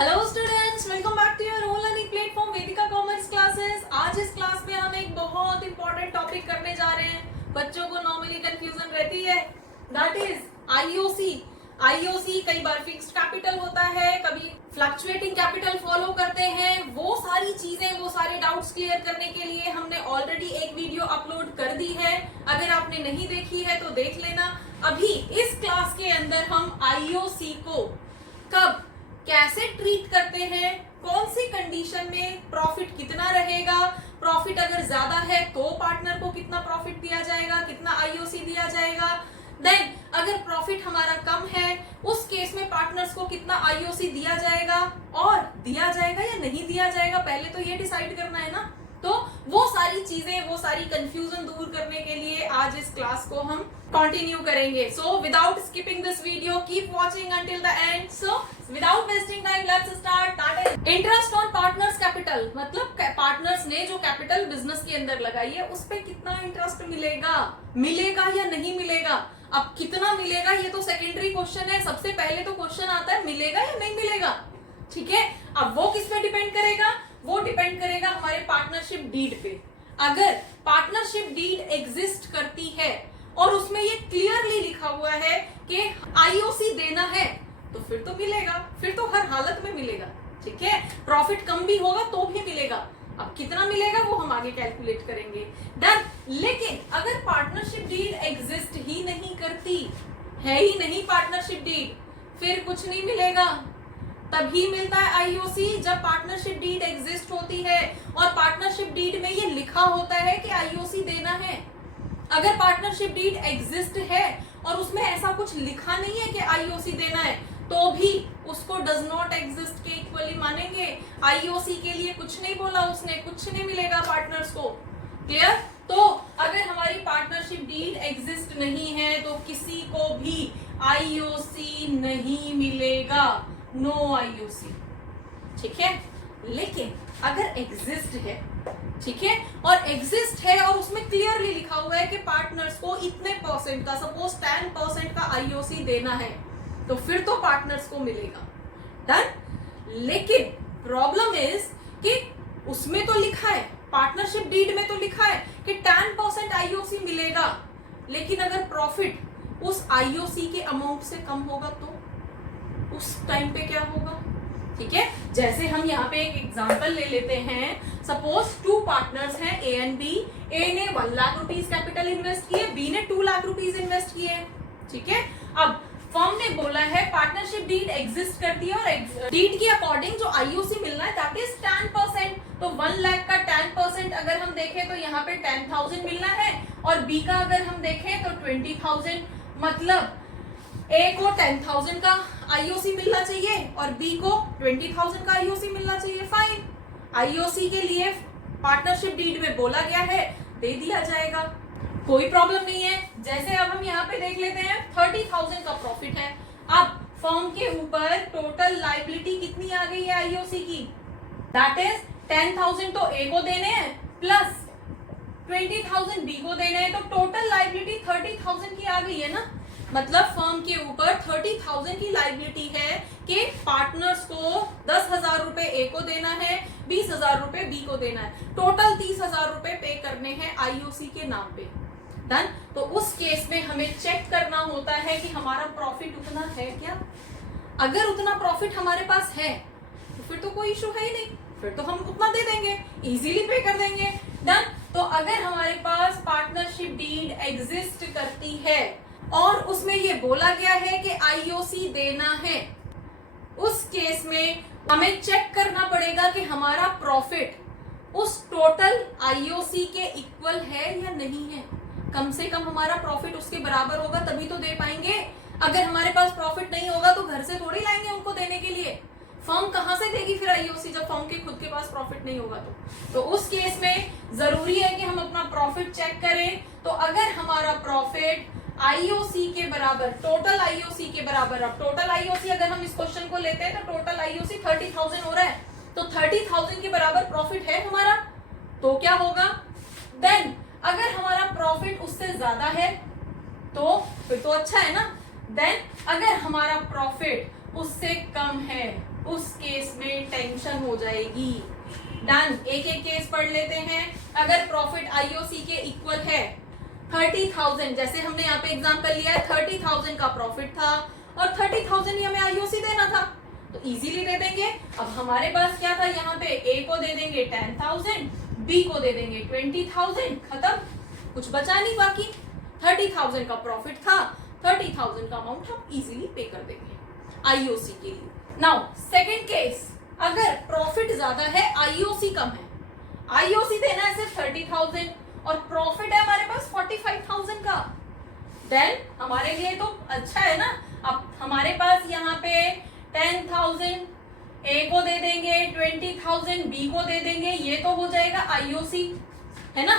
Hello students, welcome back to your own learning platform Vedika commerce classes. आज इस class में हम एक बहुत इंपॉर्टेंट टॉपिक करने जा रहे हैं। बच्चों को नॉर्मली कंफ्यूजन रहती है, दैट इज आईओसी। आईओसी कई बार फिक्स्ड कैपिटल होता है, कभी फ्लक्चुएटिंग कैपिटल फॉलो करते हैं। वो सारी चीजें, वो सारे डाउट्स क्लियर करने के लिए हमने ऑलरेडी एक वीडियो अपलोड कर दी है। अगर आपने नहीं देखी है तो देख लेना। अभी इस क्लास के अंदर हम आईओसी को कब कैसे ट्रीट करते हैं, कौन सी कंडीशन में प्रॉफिट कितना रहेगा, प्रॉफिट अगर ज्यादा है तो पार्टनर को कितना प्रॉफिट दिया जाएगा, कितना आईओसी दिया जाएगा, देन अगर प्रॉफिट हमारा कम है उस केस में पार्टनर्स को कितना आईओसी दिया जाएगा, और दिया जाएगा या नहीं दिया जाएगा पहले तो ये डिसाइड करना है ना। तो वो सारी चीजें, वो सारी कंफ्यूजन दूर करने के लिए आज इस क्लास को हम कंटिन्यू करेंगे। So without skipping this video, keep watching until the end. So without wasting time, let's start. Interest on partners capital, मतलब पार्टनर्स ने जो कैपिटल बिजनेस के अंदर लगाई है उस पर कितना इंटरेस्ट मिलेगा, मिलेगा या नहीं मिलेगा। अब कितना मिलेगा ये तो सेकेंडरी क्वेश्चन है, सबसे पहले तो क्वेश्चन आता है मिलेगा या नहीं मिलेगा। ठीक है, अब वो किस पे डिपेंड करेगा, वो डिपेंड करेगा हमारे पार्टनरशिप डीड पे। अगर पार्टनरशिप डीड एग्जिस्ट करती है और उसमें ये क्लियरली लिखा हुआ है कि आईओसी देना है तो फिर तो मिलेगा, फिर तो हर हालत में मिलेगा। ठीक है, प्रॉफिट कम भी होगा तो भी मिलेगा। अब कितना मिलेगा वो हम आगे कैलकुलेट करेंगे। डन। लेकिन अगर पार्टनरशिप डीड एग्जिस्ट ही नहीं करती, है ही नहीं पार्टनरशिप डीड, फिर कुछ नहीं मिलेगा। तभी मिलता है आईओसी जब पार्टनरशिप डीड एग्जिस्ट होती है और पार्टनरशिप डीड में ये लिखा होता है कि आईओसी देना है। अगर पार्टनरशिप डीड एग्जिस्ट है और उसमें ऐसा कुछ लिखा नहीं है कि आईओसी देना है, तो भी उसको डज नॉट एग्जिस्ट के इक्वली मानेंगे। आईओसी के लिए कुछ नहीं बोला उसने, कुछ नहीं मिलेगा पार्टनर्स को। क्लियर। तो अगर हमारी पार्टनरशिप डीड एग्जिस्ट नहीं है तो किसी को भी आईओसी नहीं मिलेगा, नो आईओसी। ठीक है, लेकिन अगर एग्जिस्ट है, ठीक है, और एग्जिस्ट है और उसमें क्लियरली लिखा हुआ है कि पार्टनर्स को इतने परसेंट का, सपोज 10% का आईओसी देना है, तो फिर तो पार्टनर्स को मिलेगा। डन। लेकिन प्रॉब्लम इज कि उसमें तो लिखा है, पार्टनरशिप डीड में तो लिखा है कि 10% आईओसी मिलेगा, लेकिन अगर प्रॉफिट उस आईओसी के अमाउंट से कम होगा तो उस टाइम पे क्या होगा। ठीक है, जैसे हम यहाँ पे एक एग्जांपल ले लेते हैं। सपोज 2 पार्टनर्स हैं ए एंड बी। ए ने 1 लाख रुपीस कैपिटल इन्वेस्ट किए, बी ने 2 लाख रुपीस इन्वेस्ट किए। ठीक है, अब फर्म ने बोला है पार्टनरशिप डीड एग्जिस्ट करती है और डीड के अकॉर्डिंग जो आईओसी मिलना है दैट इज 10%। तो 1 लाख का 10% अगर हम देखें तो यहाँ पे 10,000 मिलना है, और बी का अगर हम देखें तो 20,000। मतलब ए को 10,000 का आईओसी मिलना चाहिए और बी को 20,000 का आईओसी मिलना चाहिए। फाइन, आईओसी के लिए पार्टनरशिप डीड में बोला गया है, दे दिया जाएगा, कोई प्रॉब्लम नहीं है। जैसे अब हम यहाँ पे देख लेते हैं 30,000 का प्रॉफिट है। अब फर्म के ऊपर टोटल लाइबिलिटी कितनी आ गई है आईओसी की, दैट इज 10,000 तो ए को देने हैं प्लस 20,000 बी को देने हैं, तो टोटल लाइबिलिटी 30,000 की आ गई है ना। मतलब फर्म के ऊपर 30,000 की लाइबिलिटी है कि पार्टनर्स को 10,000 रुपए ए को देना है, 20,000 रुपए बी को देना है, टोटल 30,000 रुपए पे करने हैं आईओसी के नाम पे। डन। तो उस केस में हमें चेक करना होता है कि हमारा प्रॉफिट उतना है क्या। अगर उतना प्रॉफिट हमारे पास है तो फिर तो कोई इशू है ही नहीं, फिर तो हम उतना दे देंगे, इजीली पे कर देंगे। डन। तो अगर हमारे पास पार्टनरशिप डीड एग्जिस्ट करती है और उसमें ये बोला गया है कि आईओसी देना है, उस केस में हमें चेक करना पड़ेगा कि हमारा प्रॉफिट उस टोटल आईओसी के इक्वल है या नहीं है। कम से कम हमारा प्रॉफिट उसके बराबर होगा तभी तो दे पाएंगे। अगर हमारे पास प्रॉफिट नहीं होगा तो घर से थोड़ी लाएंगे उनको देने के लिए। फर्म कहां से देगी फिर आईओसी जब फर्म के खुद के पास प्रॉफिट नहीं होगा तो उस केस में जरूरी है कि हम अपना प्रॉफिट चेक करें। तो अगर हमारा प्रॉफिट आईओसी के बराबर, टोटल आईओसी के बराबर, अब टोटल आईओसी अगर हम इस क्वेश्चन को लेते हैं तो टोटल आईओसी 30,000 हो रहा है, तो 30,000 के बराबर प्रॉफिट है हमारा, तो क्या होगा। देन अगर हमारा प्रॉफिट उससे ज्यादा है तो फिर तो अच्छा है ना। देन अगर हमारा प्रॉफिट उससे कम है उस केस में टेंशन हो जाएगी। डन। एक एक केस पढ़ लेते हैं। अगर प्रॉफिट आईओसी के इक्वल है 30,000, जैसे हमने यहाँ पे एग्जांपल लिया है 30,000 का प्रॉफिट था और 30,000 ही हमें आईओसी देना था, तो इजीली दे देंगे। अब हमारे पास क्या था, यहाँ पे ए को दे देंगे 10,000, बी को दे देंगे 20,000, खत्म, कुछ बचा नहीं बाकी। 30,000 का प्रॉफिट था, 30,000 का अमाउंट हम इजीली पे कर देंगे आईओसी के लिए। नाउ सेकंड केस, अगर प्रॉफिट ज्यादा है आईओसी कम है, आईओसी देना है सिर्फ 30,000 और प्रॉफिट है हमारे पास 45,000 का, देन हमारे लिए तो अच्छा है ना। अब हमारे पास यहाँ पे 10,000 ए को दे देंगे, 20,000 बी को दे देंगे, ये तो हो जाएगा आईओसी, है ना।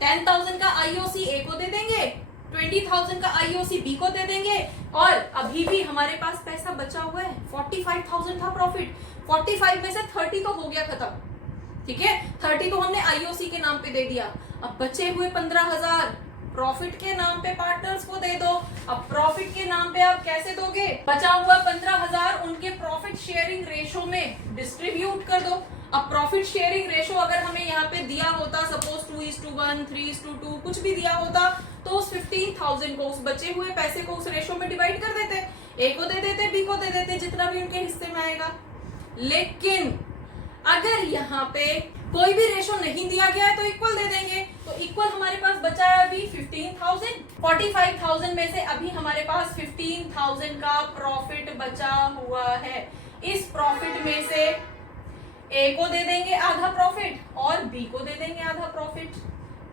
10,000 का आईओसी ए को दे देंगे, 20,000 का आईओसी बी को दे देंगे, और अभी भी हमारे पास पैसा बचा हुआ है 45,000 था प्रॉफिट, 45 में से 30 तो हो गया खत्म, ठीक है। 30 तो हमने आईओसी के नाम पे दे दिया, अब बचे हुए 15,000 प्रॉफिट के नाम पे पार्टनर्स को दे दो। अब प्रॉफिट के नाम पे आप कैसे दोगे, बचा हुआ 15,000 उनके प्रॉफिट शेयरिंग रेशो में डिस्ट्रीब्यूट कर दो। अब प्रॉफिट शेयरिंग रेशो अगर हमें यहाँ पे दिया होता, सपोज 2:1, 3:2 कुछ भी दिया होता, तो उस 15,000 को, उस बचे हुए पैसे को उस रेशो में डिवाइड कर देते, ए को दे देते, बी को दे देते, जितना भी उनके हिस्से में आएगा। लेकिन अगर यहाँ पे कोई भी रेशो नहीं दिया गया है तो इक्वल दे देंगे, तो इक्वल हमारे पास बचा है अभी 15,000, 45,000 में से अभी हमारे पास 15,000 का प्रॉफिट बचा हुआ है। इस प्रॉफिट में से ए को दे देंगे आधा प्रॉफिट और बी को दे देंगे आधा प्रॉफिट।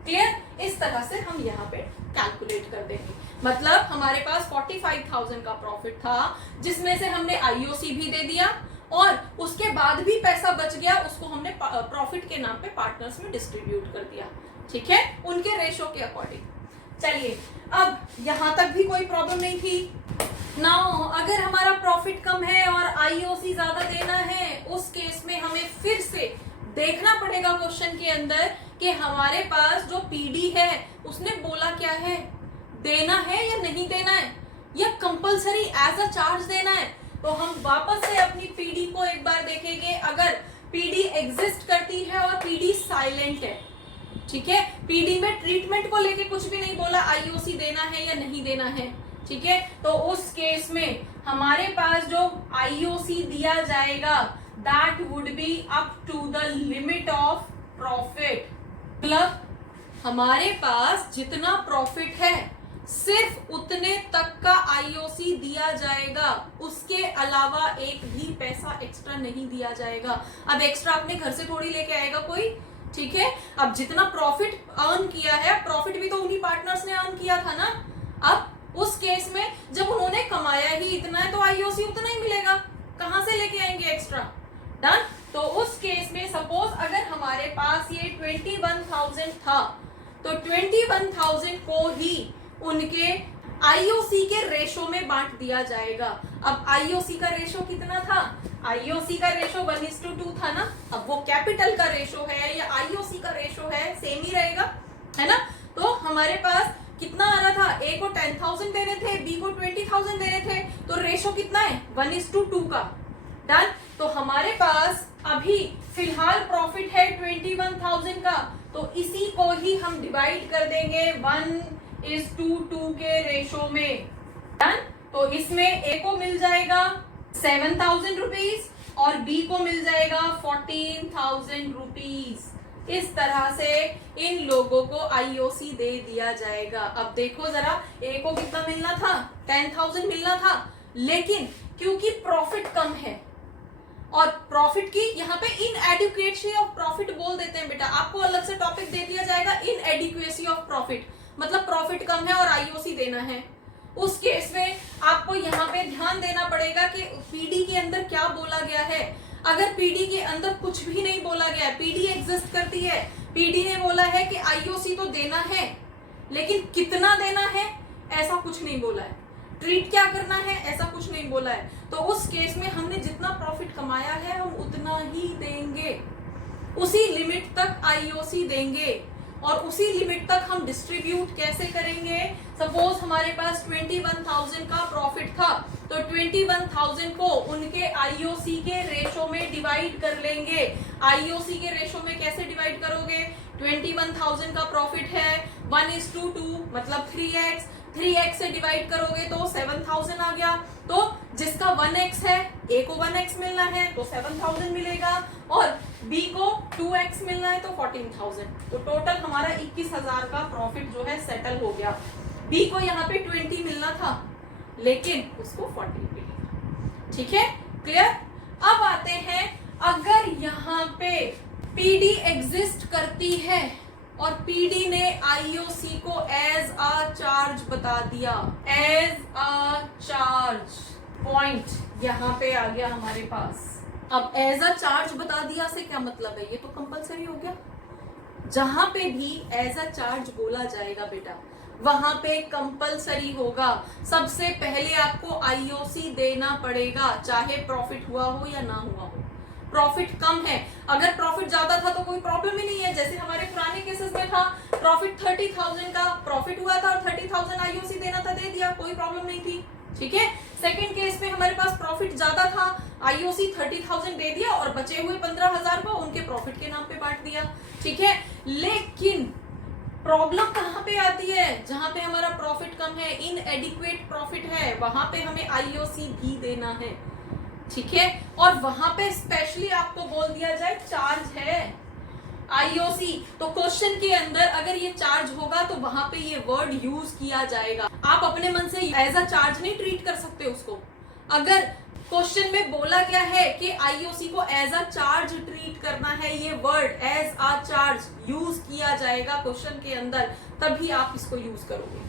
क्लियर? इस तरह से हम यहाँ पे कैलकुलेट कर देंगे। मतलब हमारे पास 45,000 का प्रॉफिट था, जिसमें से हमने आईओसी भी दे दिया और उसके बाद भी पैसा बच गया, उसको हमने प्रॉफिट के नाम पे पार्टनर्स में डिस्ट्रीब्यूट कर दिया, ठीक है, उनके रेशो के अकॉर्डिंग। चलिए, अब यहां तक भी कोई प्रॉब्लम नहीं थी। नाउ अगर हमारा प्रॉफिट कम है और आईओसी ज्यादा देना है, उस केस में हमें फिर से देखना पड़ेगा क्वेश्चन के अंदर कि हमारे पास जो पीडी है उसने बोला क्या है, देना है या नहीं देना है, या कंपलसरी एज अ चार्ज देना है। तो हम वापस से अपनी पीडी को एक बार देखेंगे। अगर पीडी एग्जिस्ट करती है और पीडी साइलेंट है, ठीक है, पीडी में ट्रीटमेंट को लेके कुछ भी नहीं बोला, आईओसी देना है या नहीं देना है, ठीक है, तो उस केस में हमारे पास जो आईओसी दिया जाएगा that would be up to the limit of profit. मतलब हमारे पास जितना प्रॉफिट है सिर्फ उतने तक का आईओसी दिया जाएगा, उसके अलावा एक भी पैसा एक्स्ट्रा नहीं दिया जाएगा। अब एक्स्ट्रा अपने घर से थोड़ी लेके आएगा कोई, ठीक है। अब जितना प्रॉफिट अर्न किया है, प्रॉफिट भी तो उन्हीं पार्टनर्स ने अर्न किया था ना। अब उस केस में जब उन्होंने कमाया ही इतना है तो आईओसी उतना ही मिलेगा, कहां से लेके आएंगे एक्स्ट्रा। डन। तो उस केस में सपोज अगर हमारे पास ये 21,000 था, तो 21,000 को ही उनके आईओसी के रेशो में बांट दिया जाएगा। अब आईओसी का रेशो कितना था, आईओसी का रेशो 1:2 था ना। अब वो कैपिटल का रेशो है या आईओसी का रेशो है, सेम ही रहेगा, है ना। तो हमारे पास कितना आ रहा था, ए को 10,000 देने थे, बी को 20,000 देने थे, तो रेशो कितना है 1:2 का। डन। तो हमारे पास अभी फिलहाल प्रॉफिट है 21,000 का, तो इसी को ही हम डिवाइड कर देंगे 1:2 के रेशो में। डन। तो इसमें ए को मिल जाएगा 7,000 रुपीज और बी को मिल जाएगा 14,000 रुपीज। इस तरह से इन लोगों को आईओसी दे दिया जाएगा। अब देखो जरा, ए को कितना मिलना था, 10,000 मिलना था, लेकिन क्योंकि प्रॉफिट कम है और प्रॉफिट की यहाँ पे इनएडिक्वेसी ऑफ प्रॉफिट बोल देते हैं बेटा, आपको अलग से टॉपिक दे दिया जाएगा, इनएडिक्वेसी ऑफ प्रॉफिट, मतलब प्रॉफिट कम है और आईओसी देना है। उस केस में आपको यहाँ पे ध्यान देना पड़ेगा कि पीडी के अंदर क्या बोला गया है। अगर पीडी के अंदर कुछ भी नहीं बोला गया है, पीडी एग्जिस्ट करती है, पीडी ने बोला है कि आईओसी तो देना है, लेकिन कितना देना है ऐसा कुछ नहीं बोला है, ट्रीट क्या करना है ऐसा कुछ नहीं बोला है, तो उस केस में हमने जितना प्रॉफिट कमाया है हम उतना ही देंगे, उसी लिमिट तक आईओसी देंगे और उसी लिमिट तक हम डिस्ट्रीब्यूट कैसे करेंगे। सपोज हमारे पास 21,000 का प्रॉफिट था, तो 21,000 को उनके आईओसी के रेशो में डिवाइड कर लेंगे। आईओसी के रेशो में कैसे डिवाइड करोगे? 21,000 का प्रॉफिट है 1:2 मतलब 3x, 3x से डिवाइड करोगे तो 7,000 आ गया। तो जिसका 1x है, A को 1x मिलना है तो 7,000 मिलेगा और B को 2x मिलना है तो 14,000। तो टोटल हमारा 21,000 का प्रॉफिट जो है सेटल हो गया। B को यहाँ पे 20 मिलना था लेकिन उसको 40 मिलेगा। ठीक है, क्लियर? अब आते हैं, अगर यहाँ पे PD एग्जिस्ट करती है और PD ने IOC को एज अ चार्ज बता दिया, एज अ चार्ज, पॉइंट यहाँ पे आ गया हमारे पास। अब एज अ चार्ज बता दिया से क्या मतलब है? ये तो कंपलसरी हो गया। जहां पे भी एज अ चार्ज बोला जाएगा बेटा, वहां पे कंपलसरी होगा, सबसे पहले आपको आईओसी देना पड़ेगा, चाहे प्रॉफिट हुआ हो या ना हुआ हो। प्रॉफिट कम है, अगर प्रॉफिट ज्यादा था तो कोई प्रॉब्लम ही नहीं है। जैसे हमारे पुराने केसेस में था, प्रॉफिट 30,000 का प्रॉफिट हुआ था और 30,000 आईओसी देना था, दे दिया, कोई प्रॉब्लम नहीं थी। ठीक है, सेकंड केस में हमारे पास प्रॉफिट ज्यादा था, आईओसी 30,000 दे दिया और बचे हुए 15,000 को उनके प्रॉफिट के नाम पे बांट दिया। ठीक है, लेकिन प्रॉब्लम कहां पे आती है? जहां पे हमारा प्रॉफिट कम है, इनएडिक्वेट प्रॉफिट है, वहां पे हमें आईओसी भी देना है। ठीक है, और वहां पे स्पेशली आपको बोल दिया जाए चार्ज है आईओसी, तो क्वेश्चन के अंदर अगर ये चार्ज होगा तो वहां पे ये वर्ड यूज किया जाएगा। आप अपने मन से एज अ चार्ज नहीं ट्रीट कर सकते उसको। अगर क्वेश्चन में बोला गया है कि आईओसी को एज अ चार्ज ट्रीट करना है, ये word as a charge use किया जाएगा क्वेश्चन के अंदर, तभी आप इसको यूज करोगे।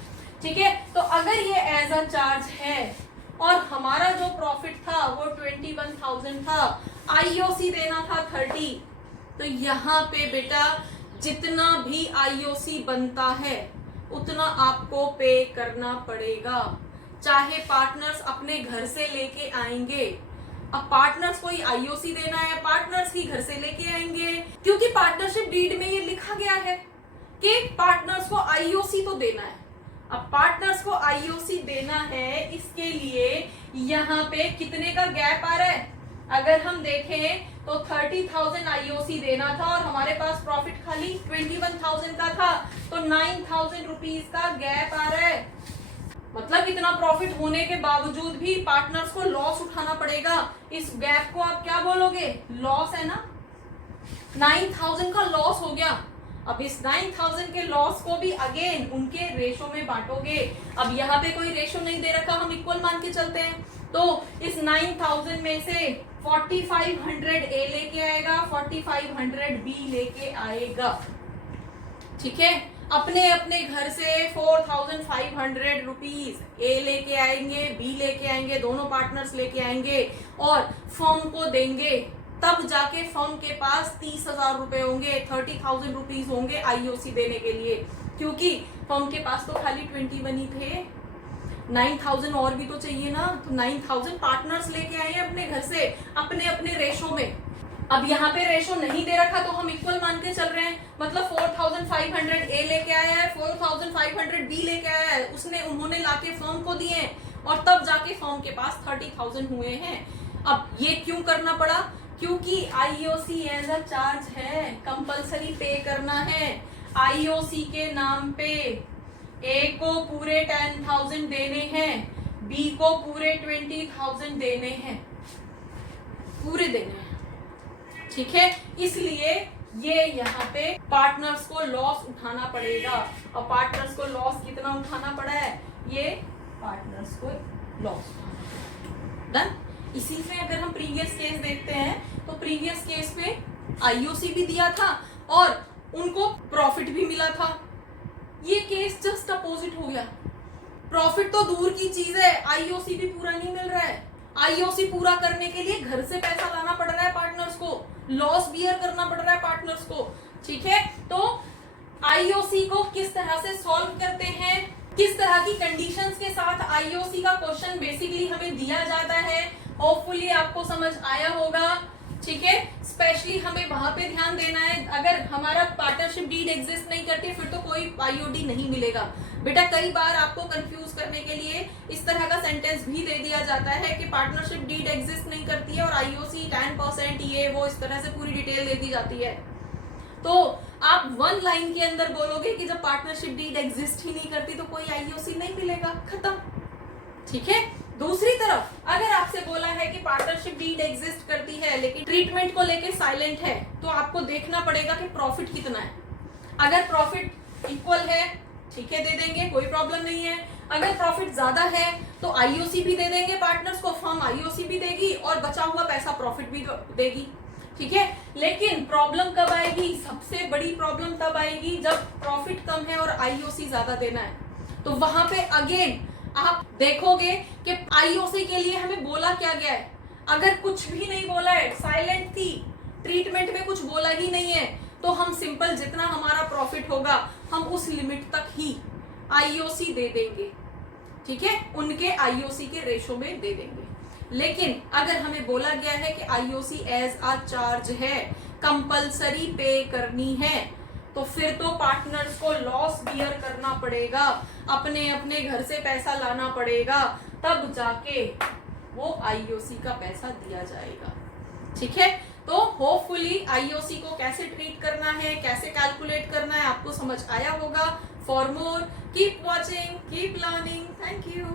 ठीक है, तो अगर ये एज अ चार्ज है और हमारा जो प्रॉफिट था वो 21,000 था, आईओसी देना था 30, तो यहाँ पे बेटा जितना भी आईओसी बनता है उतना आपको पे करना पड़ेगा, चाहे पार्टनर्स अपने घर से लेके आएंगे। अब पार्टनर्स को आईओसी देना है, पार्टनर्स ही घर से लेके आएंगे, क्योंकि पार्टनरशिप डीड में ये लिखा गया है कि पार्टनर्स को आईओसी तो देना है। अब पार्टनर्स को आईओसी देना है, इसके लिए यहाँ पे कितने का गैप आ रहा है? अगर हम देखें तो 30,000 आईओसी देना था और हमारे पास प्रॉफिट खाली 21,000 का था, तो 9,000 रुपीज का गैप आ रहा है। मतलब इतना प्रॉफिट होने के बावजूद भी पार्टनर्स को लॉस उठाना पड़ेगा। इस गैप को आप क्या बोलोगे? लॉस है ना। 9,000 का लॉस हो गया। अब इस 9,000 के लॉस को भी अगेन उनके रेशो में बांटोगे। अब यहाँ पे कोई रेशो नहीं दे रखा, हम इक्वल मान के चलते हैं, तो इस 9,000 में से 4,500 ए लेके आएगा, 4,500 बी लेके आएगा। ठीक है, अपने अपने घर से 4,500 रुपीज ए लेके आएंगे, बी लेके आएंगे, दोनों पार्टनर्स लेके आएंगे और फर्म को देंगे। तब जाके फर्म के पास 30,000 रुपए होंगे, 30,000 रुपीज होंगे आईओसी देने के लिए, क्योंकि फर्म के पास तो खाली 21 ही थे। 9,000 और भी तो चाहिए ना, तो 9,000 पार्टनर्स लेके आए हैं अपने घर से, अपने अपने रेशो में। अब यहाँ पे रेशो नहीं दे रखा तो हम इक्वल मान के चल रहे हैं, मतलब 4,500 ए लेके आया है, 4,500 बी लेके आया है, उन्होंने लाके फर्म को दिए और तब जाके फर्म के पास 30,000 हुए हैं। अब ये क्यों करना पड़ा? क्योंकि आईओसी एज अ चार्ज है, कंपलसरी पे करना है। आईओसी के नाम पे ए को पूरे 10,000 देने हैं, बी को पूरे 20,000 देने हैं, पूरे देने हैं। ठीक है, इसलिए ये यहाँ पे पार्टनर्स को लॉस उठाना पड़ेगा। और पार्टनर्स को लॉस कितना उठाना पड़ा है? ये पार्टनर्स को लॉस डन। इसी से अगर हम प्रीवियस केस देखते हैं तो प्रीवियस केस में आईओसी भी दिया था और उनको प्रॉफिट भी मिला था। ये केस जस्ट अपोजिट हो गया। प्रॉफिट तो दूर की चीज है, आईओसी भी पूरा नहीं मिल रहा है। आईओसी पूरा करने के लिए घर से पैसा लाना पड़ रहा है पार्टनर्स को, लॉस बियर करना पड़ रहा है पार्टनर्स को। ठीक है, तो आईओसी को किस तरह से सॉल्व करते हैं, किस तरह की कंडीशंस के साथ आईओसी का क्वेश्चन बेसिकली हमें दिया जाता है, होपफुली आपको समझ आया होगा। ठीक है, स्पेशली हमें वहां पे ध्यान देना है, अगर हमारा पार्टनरशिप डीड एग्जिस्ट नहीं करती फिर तो कोई आईओडी नहीं मिलेगा। बेटा कई बार आपको कंफ्यूज करने के लिए इस तरह का सेंटेंस भी दे दिया जाता है कि पार्टनरशिप डीड एग्जिस्ट नहीं करती है और आईओसी 10% ये वो इस तरह से पूरी डिटेल दे दी जाती है। तो आप वन लाइन के अंदर बोलोगे कि जब पार्टनरशिप डीड एग्जिस्ट ही नहीं करती तो कोई आईओसी नहीं मिलेगा, खत्म। ठीक है। दूसरी तरफ अगर आपसे बोला है कि पार्टनरशिप डीड एग्जिस्ट करती है लेकिन ट्रीटमेंट को लेके साइलेंट है, तो आपको देखना पड़ेगा कि प्रॉफिट कितना है। अगर प्रॉफिट इक्वल है, ठीक है, दे देंगे, कोई प्रॉब्लम नहीं है। अगर प्रॉफिट ज्यादा है तो आईओसी भी दे देंगे पार्टनर्स को, फर्म आईओसी भी देगी और बचा हुआ पैसा प्रॉफिट भी देगी। ठीक है। लेकिन प्रॉब्लम कब आएगी, सबसे बड़ी प्रॉब्लम तब आएगी जब प्रॉफिट कम है और आईओसी ज्यादा देना है। तो वहां पे अगेन आप देखोगे कि आईओसी के लिए हमें बोला क्या गया है। अगर कुछ भी नहीं बोला है, साइलेंट थी, ट्रीटमेंट में कुछ बोला ही नहीं है, तो हम सिंपल जितना हमारा प्रॉफिट होगा हम उस लिमिट तक ही आईओसी दे देंगे। ठीक है, उनके आईओसी के रेशो में दे देंगे। लेकिन अगर हमें बोला गया है कि आईओसी एज अ चार्ज है, कंपल्सरी पे करनी है, तो फिर तो पार्टनर्स को लॉस बियर करना पड़ेगा, अपने अपने घर से पैसा लाना पड़ेगा, तब जाके वो आईओसी का पैसा दिया जाएगा। ठीक है। तो होपफुली आईओसी को कैसे ट्रीट करना है, कैसे कैलकुलेट करना है, आपको समझ आया होगा। For more keep watching, keep learning. Thank you.